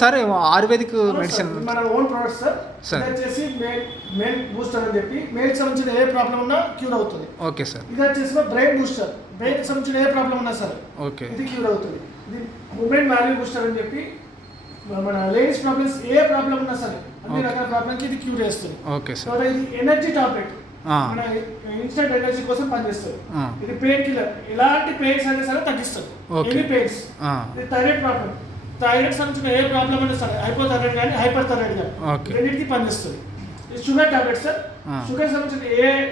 Sir ayurvedic medicine మన own products sir. ఇది వచ్చేసి మెయిన్ బూస్టర్ అని చెప్పి మెయిల్ సంబంధించిన ఏ ప్రాబ్లం ఉన్నా క్యూర్ అవుతుంది. Okay sir. ఇది వచ్చేసి బ్రెయిన్ బూస్టర్, బ్రెయిన్ సంబంధించిన ఏ ప్రాబ్లం ఉన్నా సరే ఓకే ఇది క్యూర్ అవుతుంది. ఇది ఉమెన్ వాల్యూ బూస్టర్ అని చెప్పి మన లేడీస్ ప్రాబ్లమ్స్ ఏ ప్రాబ్లం ఉన్నా సరే అన్ని రకాల ప్రాబ్లమ్స్ ఇది క్యూర్ చేస్తుంది. Okay sir. ఇది ఎనర్జీ టాబ్లెట్, మన ఇన్స్టెంట్ ఎనర్జీ కోసం పనిచేస్తుంది. ఇది పెయిన్ కిల్లర్, ఎలాంటి పెయిన్స్ అయినా సరే తగ్గిస్తుంది. Any pains. ఇది థైరాయిడ్ ప్రాబ్లం, థైరాయిడ్ సంబంధించిన ఏ ప్రాబ్లం అయినా సరే హైపోథైరాయిడ్ కానీ హైపర్ థైరాయిడ్ కానీ రెండింటికి పనిచేస్తుంది. ఇది షుగర్ టాబ్లెట్ సార్. షుగర్ సంబంధించిన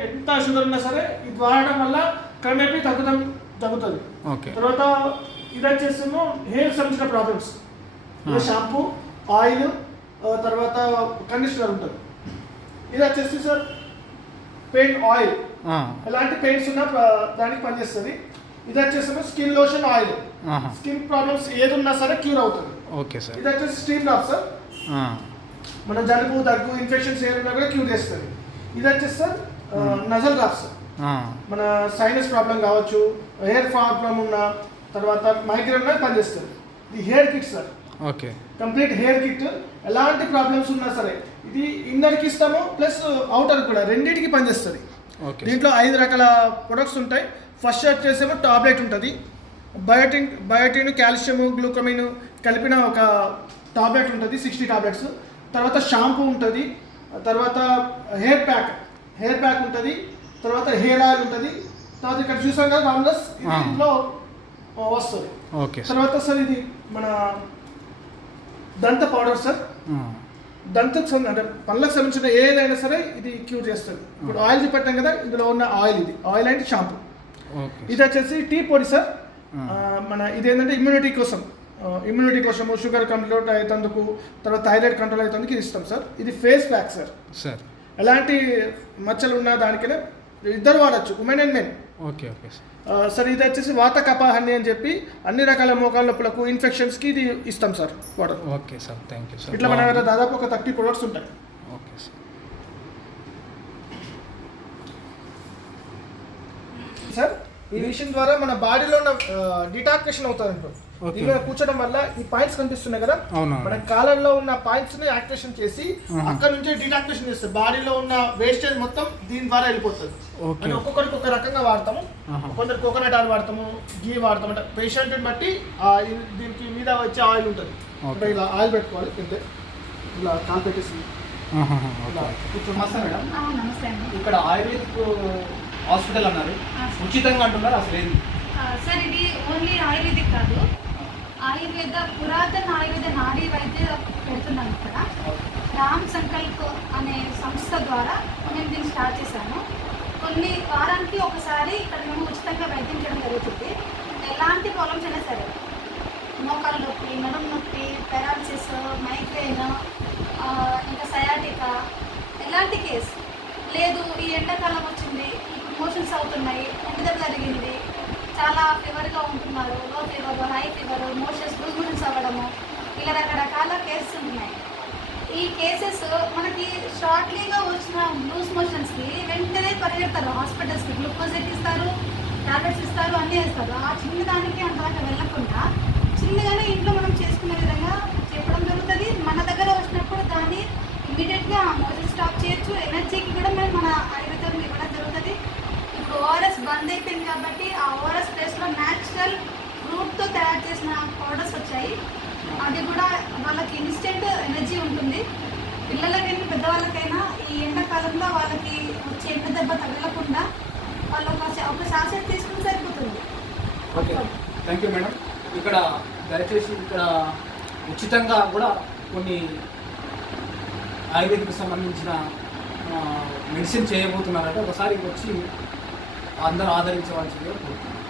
ఎంత షుగర్ ఉన్నా సరే ఇది వాడడం వల్ల క్రమేపీ తగ్గుతుంది. తర్వాత ఇది వచ్చేసేమో హెయిర్ సంబంధించిన ప్రాబ్లమ్స్, షాంపూ, ఆయిల్, తర్వాత కండిషనర్ ఉంటుంది. ఇది వచ్చేసి సార్ పెయిన్ ఆయిల్, ఎలాంటి పెయిన్స్ ఉన్నా దానికి పనిచేస్తుంది. ఇది వచ్చేసి skin lotion oil, skin problems ఏది ఉన్నా సరే క్యూర్ అవుతుంది. Okay sir. ఇది వచ్చేసి స్టీమ్ డ్రాప్ సార్, మన జలుబు దగ్గు ఇన్ఫెక్షన్స్ ఏదైనా కూడా క్యూర్ చేస్తుంది. ఇది వచ్చేసి సార్ నజల్ డ్రాప్స్, మన సైనస్ ప్రాబ్లం కావచ్చు, హెయిర్ ప్రాబ్లం ఉన్న తర్వాత మైగ్రేన్ ఉన్నా పనిచేస్తుంది. ఇది hair kit sir. Okay, complete hair kit, ఎలాంటి ప్రాబ్లమ్స్ ఉన్నా సరే ఇది ఇన్నర్కి ఇస్తాము ప్లస్ అవుటర్ కూడా రెండింటికి పనిచేస్తుంది. దీంట్లో 5 రకాల ప్రొడక్ట్స్ ఉంటాయి. ఫస్ట్ వచ్చేసేమో టాబ్లెట్ ఉంటుంది, బయోటిన్ కాల్షియం గ్లూకమిన్ కలిపిన ఒక టాబ్లెట్ ఉంటుంది, 60 టాబ్లెట్స్. తర్వాత షాంపూ ఉంటుంది, తర్వాత హెయిర్ ప్యాక్ ఉంటుంది, తర్వాత హెయిర్ ఆయిల్ ఉంటుంది. తర్వాత ఇక్కడ చూసాం కదా రామ్లస్, దీంట్లో వస్తుంది. తర్వాత సార్ ఇది మన దంత పౌడర్ సార్. అంటే పళ్ళకు సంబంధించిన ఏదైనా సరే ఇది క్యూర్ చేస్తుంది. ఇప్పుడు ఆయిల్ చూపెట్టాం కదా, ఇందులో ఉన్న ఆయిల్, ఇది ఆయిల్ అండ్ షాంపూ. ఇది వచ్చేసి టీ పొడి సార్. మన ఇదేంటంటే ఇమ్యూనిటీ కోసము, షుగర్ కంట్రోల్ అవుతందుకు, తర్వాత థైరాయిడ్ కంట్రోల్ అవుతందుకు ఇది ఇస్తాం సార్. ఇది ఫేస్ ప్యాక్ సార్. ఎలాంటి మచ్చలు ఉన్న దానికైనా ఇద్దరు వాడచ్చు, women and men. Okay sir. ఇది వచ్చేసి వాత కపాహన్ని అని చెప్పి అన్ని రకాల మోకాళ్ళ నొప్పులకు, ఇన్ఫెక్షన్స్కి ఇది ఇస్తాం sir water. Okay sir, thank you sir. ఇట్లా మన దగ్గర దాదాపు ఒక 30 ప్రొడక్ట్స్ ఉంటాయి. Okay sir. ఈ విషయం ద్వారా మన బాడీలో ఉన్న డిటాక్సేషన్ అవుతుంది. దీని మీద కూర్చోడం వల్ల ఈ పాయింట్స్ కనిపిస్తున్నాయి కదా, మన కాలర్లో ఉన్న పాయింట్స్ ని యాక్టివేషన్ చేసి అక్కడ నుంచి డిటాక్సేషన్ చేస్తుంది. బాడీలో ఉన్న వేస్టేజ్ మొత్తం దీని ద్వారా వెళ్ళిపోతుంది. ఒక్కొక్కరికి ఒక రకంగా వాడతాము. కొందరు కోకోనట్ ఆయిల్ వాడతాము, గీ వాడతాము. అంటే పేషెంట్ బట్టి దీనికి మీద వచ్చే ఆయిల్ ఉంటుంది. అంటే ఇలా ఆయిల్ పెట్టుకోవాలి, అంతే. ఇలా కాల్ పెట్టేసి ఇక్కడ ఆయుర్వేదిక్ హాస్పిటల్ అన్నారు, ఉచితంగా అంటున్నారు, అసలు ఏంటి సార్? ఇది ఓన్లీ ఆయుర్వేదిక్ కాదు, పురాతన ఆయుర్వేద నాడీ వైద్య పెడుతున్నాం ఇక్కడ. రామ్ సంకల్ప్ అనే సంస్థ ద్వారా నేను దీన్ని స్టార్ట్ చేశాను. కొన్ని వారానికి ఒకసారి ఇక్కడ మేము ఉచితంగా వైద్యం చేయడం జరుగుతుంది. ఎలాంటి ప్రాబ్లమ్స్ అయినా సరే, మోకాలు నొప్పి, నడుము నొప్పి, పెరాలసిస్, మైగ్రేన్, ఇంకా సయాటికా, ఎలాంటి కేసు లేదు. ఈ ఎండాకాలం వచ్చింది, మోషన్స్ అవుతున్నాయి, ఎండదెబ్బ జరిగింది, చాలా ఫీవర్గా ఉంటున్నారు, low fever, high fever, loose motions అవ్వడము, ఇలా రకరకాల కేసెస్ ఉంటున్నాయి. ఈ కేసెస్ మనకి షార్ట్లీగా వచ్చిన లూజ్ మోషన్స్కి వెంటనే పరిగెడతారు హాస్పిటల్స్కి, గ్లూకోజ్ ఎక్కిస్తారు, టాబ్లెట్స్ ఇస్తారు, అన్నీ వేస్తారు. ఆ చిన్నదానికి అంతదాకా వెళ్ళకుండా చిన్నగానే ఇంట్లో మనం చేసుకునే విధంగా చెప్పడం జరుగుతుంది. మన దగ్గర వచ్చినప్పుడు దాన్ని ఇమీడియట్గా మోషన్ స్టాప్ చేయొచ్చు. ఎనర్జీకి కూడా మేము మన ఆయుర్వేదం ఇవ్వడం జరుగుతుంది. ఇప్పుడు ఓఆర్ఎస్ బంద్ అయిపోయింది కాబట్టి ఆ ఓఆర్ఎస్ ప్లేస్లో న్యాచురల్ ఫ్రూట్తో తయారు చేసిన పౌడర్స్ వచ్చాయి. అది కూడా వాళ్ళకి ఇన్స్టెంట్ ఎనర్జీ ఉంటుంది. పిల్లలకైనా పెద్దవాళ్ళకైనా ఈ ఎండాకాలంలో వాళ్ళకి వచ్చే ఎండ దెబ్బ తగలకుండా వాళ్ళు ఒక సాసెట్ తీసుకుని సరిపోతుంది. Okay, thank you madam. ఇక్కడ దయచేసి ఇక్కడ ఉచితంగా కూడా కొన్ని ఆయుర్వేదికి సంబంధించిన మెడిసిన్ చేయబోతున్నారంటే ఒకసారి వచ్చి అందరూ ఆదరించవలసిందిగా కోరుతున్నాను.